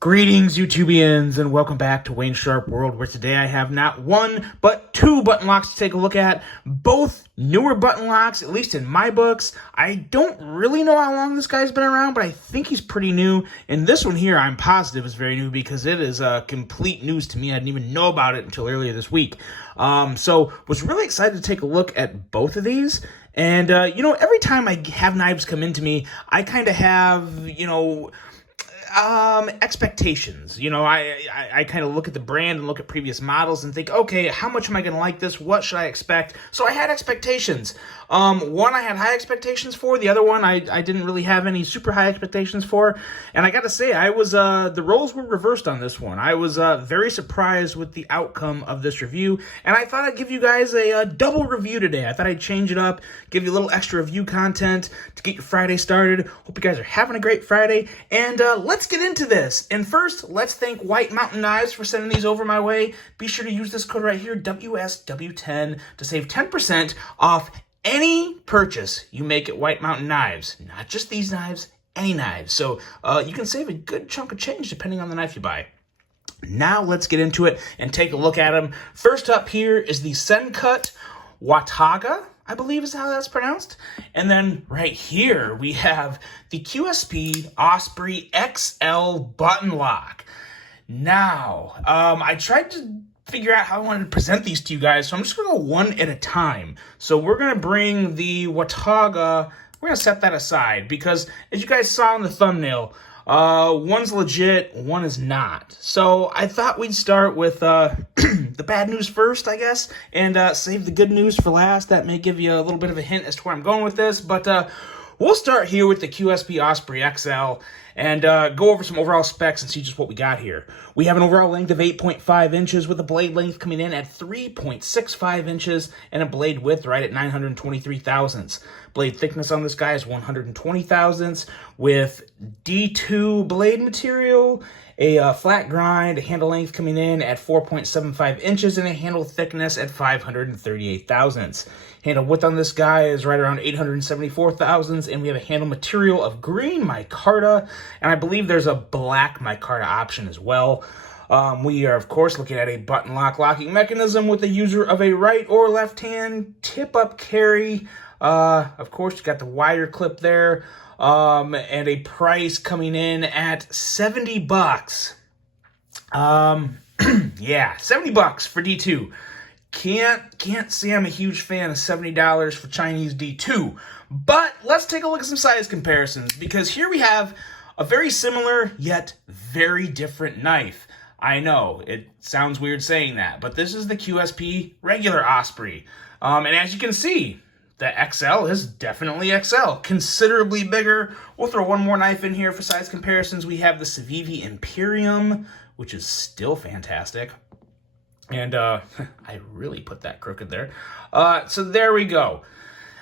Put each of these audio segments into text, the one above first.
Greetings, YouTubians, and welcome back to Wayne Sharp World, where today I have not one, but two button locks to take a look at. Both newer button locks, at least in my books. I don't really know how long this guy's been around, but I think he's pretty new. And this one here, I'm positive is very new because it is complete news to me. I didn't even know about it until earlier this week. So was really excited to take a look at both of these. And, every time I have knives come into me, I kind of have, expectations. I kind of look at the brand and look at previous models and think, okay, how much am I going to like this? What should I expect? So I had expectations. One I had high expectations for. The other one I didn't really have any super high expectations for. And I got to say, I was the roles were reversed on this one. I was very surprised with the outcome of this review. And I thought I'd give you guys a double review today. I thought I'd change it up, give you a little extra review content to get your Friday started. Hope you guys are having a great Friday. And let's get into this. And first, let's thank White Mountain Knives for sending these over my way. Be sure to use this code right here, WSW10, to save 10% off any purchase you make at White Mountain Knives. Not just these knives, any knives. So you can save a good chunk of change depending on the knife you buy. Now let's get into it and take a look at them. First up here is the Sencut Wataga, I believe is how that's pronounced. And then right here we have the QSP Osprey XL button lock. Now, I tried to figure out how I wanted to present these to you guys, so I'm just going to go one at a time. So we're going to bring the Wataga, we're going to set that aside, because as you guys saw in the thumbnail, one's legit, one is not. So I thought we'd start with the bad news first, I guess, and save the good news for last. That may give you a little bit of a hint as to where I'm going with this, but we'll start here with the QSP Osprey XL and go over some overall specs and see just what we got here. We have an overall length of 8.5 inches with a blade length coming in at 3.65 inches and a blade width right at 923 thousandths. Blade thickness on this guy is 120 thousandths with D2 blade material, a flat grind, a handle length coming in at 4.75 inches, and a handle thickness at 538 thousandths. Handle width on this guy is right around 874 thousandths, and we have a handle material of green micarta, and I believe there's a black micarta option as well. We are, of course, looking at a button lock locking mechanism with the user of a right or left hand tip-up carry. Of course, you got the wire clip there. And a price coming in at 70 bucks. Yeah, 70 bucks for D2. Can't say I'm a huge fan of $70 for Chinese D2. But let's take a look at some size comparisons, because here we have a very similar yet very different knife. I know, it sounds weird saying that, but this is the QSP regular Osprey. And as you can see, the XL is definitely XL, considerably bigger. We'll throw one more knife in here for size comparisons. We have the Civivi Imperium, which is still fantastic. And I really put that crooked there. So there we go.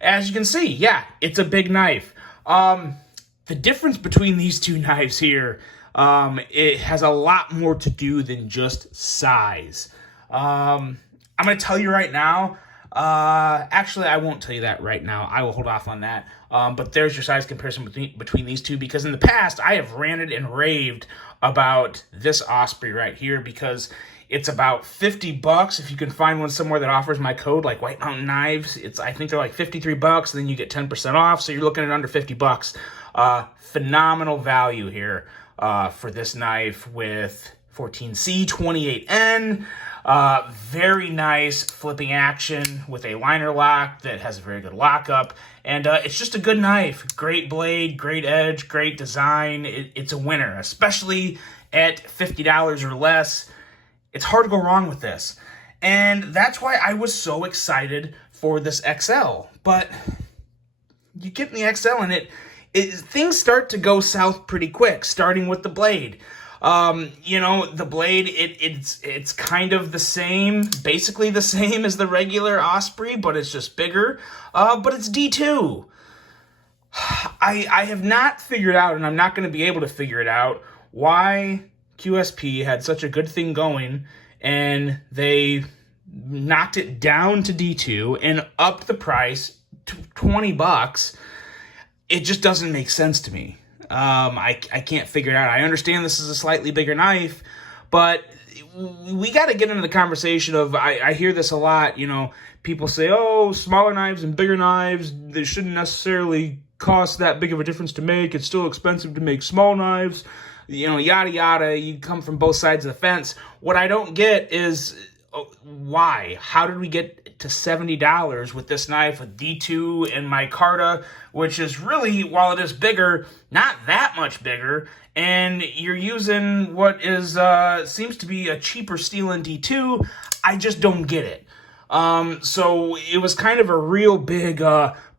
As you can see, yeah, it's a big knife. The difference between these two knives here, it has a lot more to do than just size. I'm going to tell you right now, actually, I won't tell you that right now. I will hold off on that. But there's your size comparison between these two, because in the past, I have ranted and raved about this Osprey right here, because it's about 50 bucks. If you can find one somewhere that offers my code, like White Mountain Knives, I think they're like 53 bucks, and then you get 10% off, so you're looking at under 50 bucks. Phenomenal value here, for this knife with 14C, 28N, very nice flipping action with a liner lock that has a very good lockup, and it's just a good knife. Great blade, great edge, great design. It's a winner, especially at $50 or less. It's hard to go wrong with this, and that's why I was so excited for this XL. But you get in the XL and things start to go south pretty quick, starting with the blade. The blade, it's kind of the same, basically the same as the regular Osprey, but it's just bigger, but it's D2. I have not figured out, and I'm not going to be able to figure it out, why QSP had such a good thing going, and they knocked it down to D2 and upped the price to 20 bucks. It just doesn't make sense to me. I can't figure it out. I understand this is a slightly bigger knife, but we got to get into the conversation of, I hear this a lot, people say, oh, smaller knives and bigger knives, they shouldn't necessarily cost that big of a difference to make. It's still expensive to make small knives, yada, yada. You come from both sides of the fence. What I don't get is why? How did we get to $70 with this knife with D2 and micarta, which is really, while it is bigger, not that much bigger, and you're using what is seems to be a cheaper steel in D2. I just don't get it. So it was kind of a real big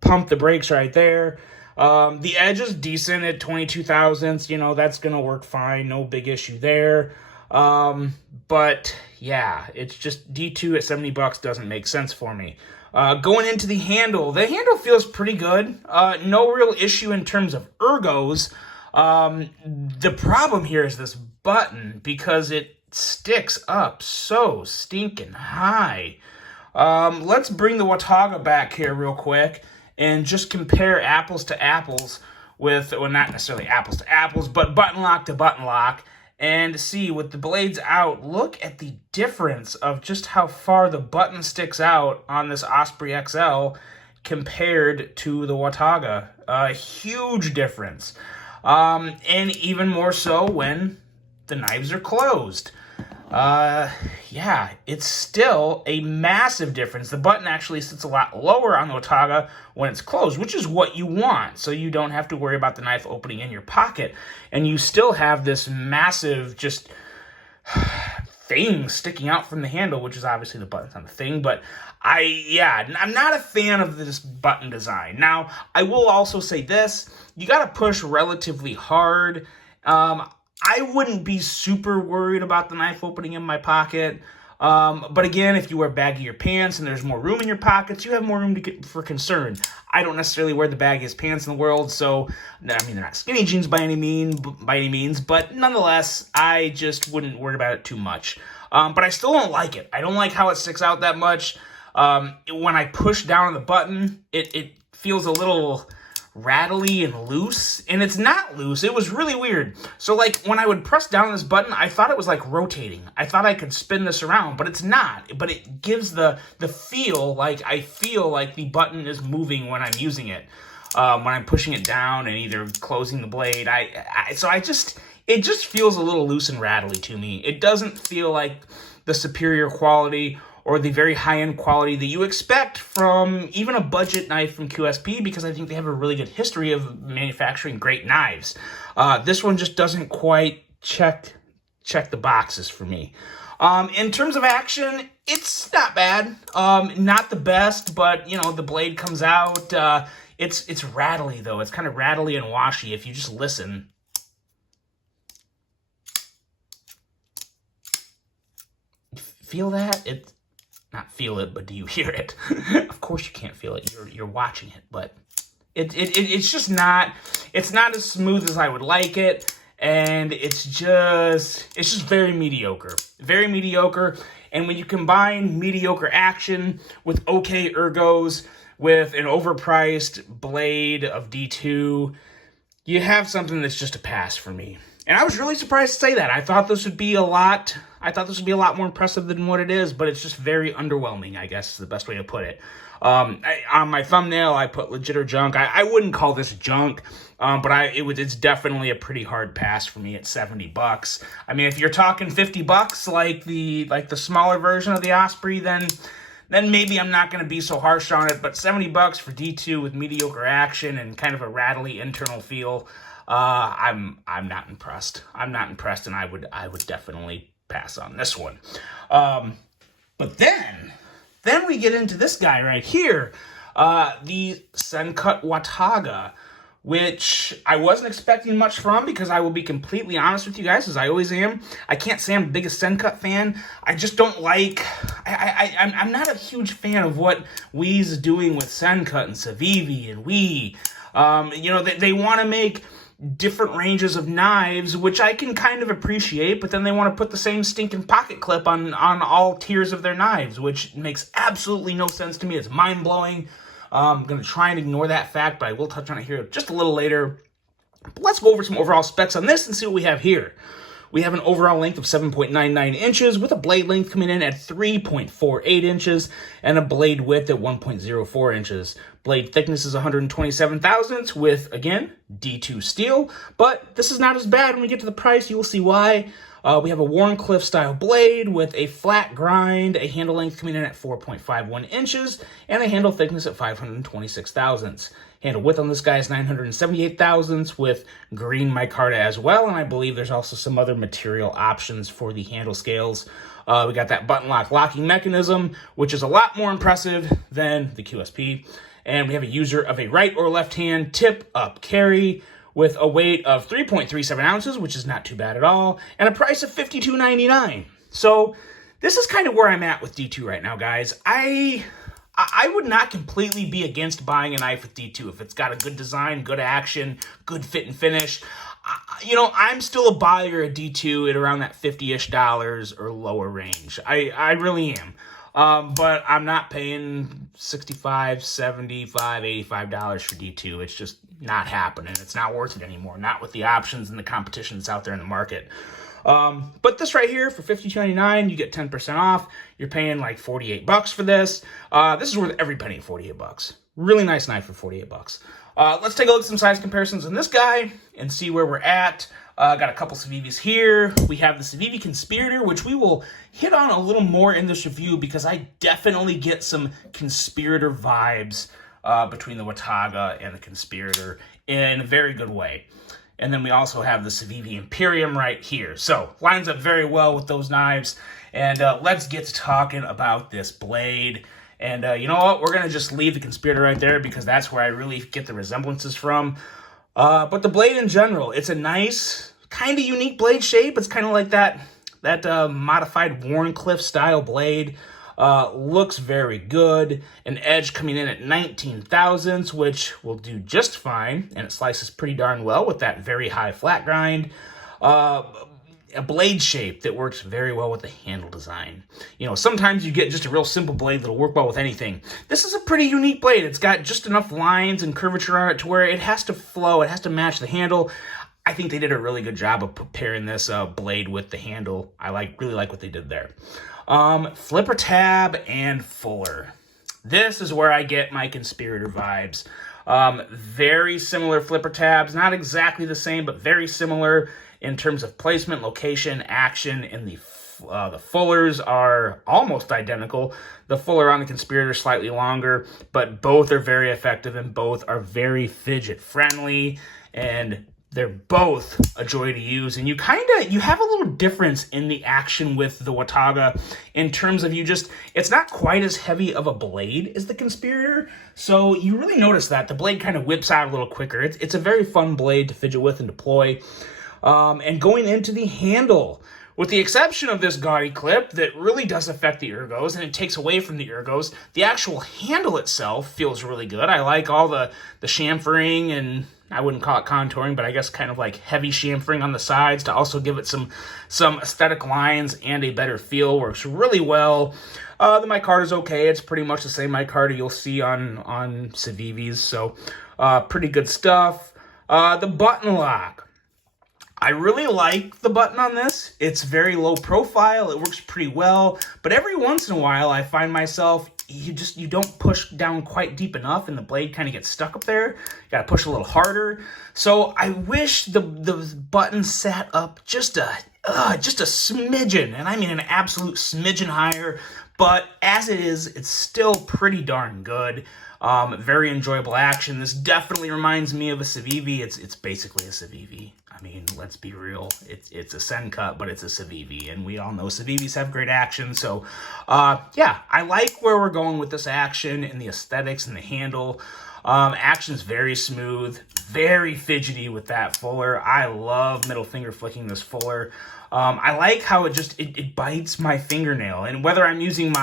pump the brakes right there. The edge is decent at 22 thousandths. That's going to work fine. No big issue there. But yeah, it's just D2 at $70 doesn't make sense for me. Going into the handle feels pretty good. No real issue in terms of ergos. The problem here is this button, because it sticks up so stinking high. Let's bring the Wataga back here real quick and just compare apples to apples with, well, not necessarily apples to apples, but button lock to button lock, and see with the blades out, look at the difference of just how far the button sticks out on this Osprey XL compared to the Wataga. A huge difference. And even more so when the knives are closed. Yeah, it's still a massive difference. The button actually sits a lot lower on the Wataga when it's closed, which is what you want, so you don't have to worry about the knife opening in your pocket, and you still have this massive just thing sticking out from the handle, which is obviously the button's on the thing, but I'm not a fan of this button design. Now, I will also say this, you gotta push relatively hard. I wouldn't be super worried about the knife opening in my pocket. But again, if you wear baggier pants and there's more room in your pockets, you have more room for concern. I don't necessarily wear the baggiest pants in the world, so, they're not skinny jeans by any means, but nonetheless, I just wouldn't worry about it too much. But I still don't like it. I don't like how it sticks out that much. When I push down on the button, it feels a little rattly and loose, and it's not loose. It was really weird. So when I would press down on this button, I thought it was rotating. I thought I could spin this around, but it's not. But it gives the feel I feel like the button is moving when I'm using it, when I'm pushing it down and either closing the blade. It just feels a little loose and rattly to me. It doesn't feel like the superior quality or the very high-end quality that you expect from even a budget knife from QSP, because I think they have a really good history of manufacturing great knives. This one just doesn't quite check the boxes for me. In terms of action, it's not bad. Not the best, but, the blade comes out. It's rattly, though. It's kind of rattly and washy if you just listen. Feel that? Not feel it, but do you hear it? Of course you can't feel it. You're watching it, but it's just not. It's not as smooth as I would like it, and it's just very mediocre. Very mediocre. And when you combine mediocre action with okay ergos, with an overpriced blade of D2, you have something that's just a pass for me. And I was really surprised to say that. I thought this would be a lot more impressive than what it is, but it's just very underwhelming, I guess is the best way to put it. On my thumbnail, I put legit or junk. I wouldn't call this junk, but it's definitely a pretty hard pass for me at $70. I mean, if you're talking $50 like the smaller version of the Osprey, then maybe I'm not going to be so harsh on it. But $70 for D2 with mediocre action and kind of a rattly internal feel, I'm not impressed. I'm not impressed, and I would definitely pass on this one. But then we get into this guy right here, the Sencut Wataga, which I wasn't expecting much from, because I will be completely honest with you guys, as I always am. I can't say I'm the biggest Sencut fan. I just don't like. I'm not a huge fan of what Wii's doing with Sencut and Civivi and Wii. They want to make different ranges of knives, which I can kind of appreciate, but then they want to put the same stinking pocket clip on all tiers of their knives, which makes absolutely no sense to me. It's mind-blowing. I'm going to try and ignore that fact, but I will touch on it here just a little later. But let's go over some overall specs on this and see what we have here. We have an overall length of 7.99 inches with a blade length coming in at 3.48 inches and a blade width at 1.04 inches. Blade thickness is 127 thousandths with, again, D2 steel, but this is not as bad when we get to the price. You will see why. We have a Wharncliffe style blade with a flat grind, a handle length coming in at 4.51 inches, and a handle thickness at 526 thousandths. Handle width on this guy is 978 thousandths with green micarta as well, and I believe there's also some other material options for the handle scales. We got that button lock locking mechanism, which is a lot more impressive than the QSP. And we have a user of a right or left hand tip up carry with a weight of 3.37 ounces, which is not too bad at all, and a price of $52.99. So this is kind of where I'm at with D2 right now, guys. I would not completely be against buying a knife with D2 if it's got a good design, good action, good fit and finish. You know, I'm still a buyer of D2 at around that $50-ish or lower range. I really am. But I'm not paying $65, $75, $85 for D2. It's just not happening. It's not worth it anymore. Not with the options and the competition that's out there in the market. But this right here for $52.99, you get 10% off. You're paying like $48 for this. This is worth every penny of $48. Really nice knife for $48. Let's take a look at some size comparisons on this guy and see where we're at. Got a couple Civivis here. We have the Civivi Conspirator, which we will hit on a little more in this review because I definitely get some Conspirator vibes between the Wataga and the Conspirator in a very good way. And then we also have the Civivi Imperium right here. So, lines up very well with those knives. And let's get to talking about this blade. And you know what? We're going to just leave the Conspirator right there because that's where I really get the resemblances from. But the blade in general, it's a nice, kind of unique blade shape. It's kind of like that modified Wharncliffe style blade. Looks very good. An edge coming in at 19 thousandths, which will do just fine. And it slices pretty darn well with that very high flat grind. A blade shape that works very well with the handle design. You know, sometimes you get just a real simple blade that'll work well with anything. This is a pretty unique blade. It's got just enough lines and curvature on it to where it has to flow. It has to match the handle. I think they did a really good job of preparing this blade with the handle. I really like what they did there. Flipper tab and fuller. This is where I get my Conspirator vibes. Very similar flipper tabs. Not exactly the same, but very similar in terms of placement, location, action, and the fullers are almost identical. The fuller on the Conspirator is slightly longer, but both are very effective and both are very fidget friendly, and they're both a joy to use. And you have a little difference in the action with the Wataga in terms of it's not quite as heavy of a blade as the Conspirator. So you really notice that the blade kind of whips out a little quicker. It's a very fun blade to fidget with and deploy. And going into the handle, with the exception of this gaudy clip that really does affect the ergos and it takes away from the ergos, the actual handle itself feels really good. I like all the chamfering, and I wouldn't call it contouring, but I guess kind of like heavy chamfering on the sides to also give it some aesthetic lines and a better feel. Works really well. The micarta's okay. It's pretty much the same micarta you'll see on Civivis, so pretty good stuff. The button lock. I really like the button on this. It's very low profile. It works pretty well. But every once in a while, I find myself, you don't push down quite deep enough and the blade kind of gets stuck up there. You got to push a little harder. So I wish the button sat up just a smidgen. And I mean an absolute smidgen higher. But as it is, it's still pretty darn good. Very enjoyable action. This definitely reminds me of a Civivi. It's basically a Civivi. I mean, let's be real. It's a Sencut, but it's a Civivi, and we all know Civivis have great action. So, yeah, I like where we're going with this action and the aesthetics and the handle. Action's very smooth, very fidgety with that fuller. I love middle finger flicking this fuller. I like how it bites my fingernail, and whether I'm using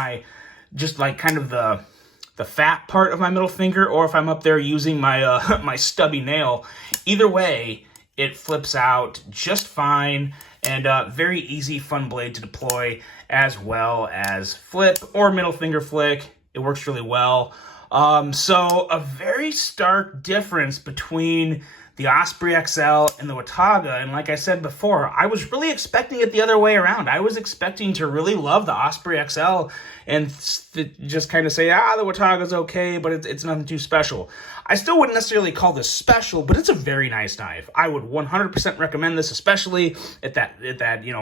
just like kind of the fat part of my middle finger, or if I'm up there using my my stubby nail, either way, it flips out just fine, and very easy, fun blade to deploy, as well as flip or middle finger flick. It works really well. So a very stark difference between the Osprey XL and the Wataga. And like I said before, I was really expecting it the other way around. I was expecting to really love the Osprey XL and just kind of say, the Wataga's okay, but it's nothing too special. I still wouldn't necessarily call this special, but it's a very nice knife. I would 100% recommend this, especially at that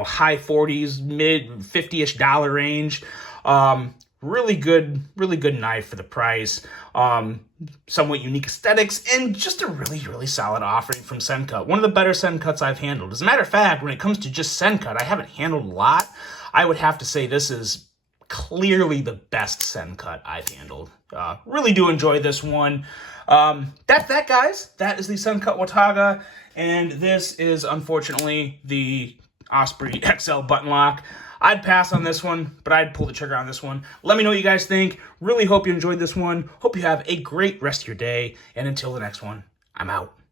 high 40s, mid $50-ish range. Really good knife for the price. Somewhat unique aesthetics, and just a really solid offering from Sencut. One of the better Sencuts I've handled. As a matter of fact, when it comes to just Sencut, I haven't handled a lot. I would have to say this is clearly the best Sencut I've handled. Really do enjoy this one. That's that, guys. That is the Sencut Wataga, and this is unfortunately the Osprey XL button lock. I'd pass on this one, but I'd pull the trigger on this one. Let me know what you guys think. Really hope you enjoyed this one. Hope you have a great rest of your day. And until the next one, I'm out.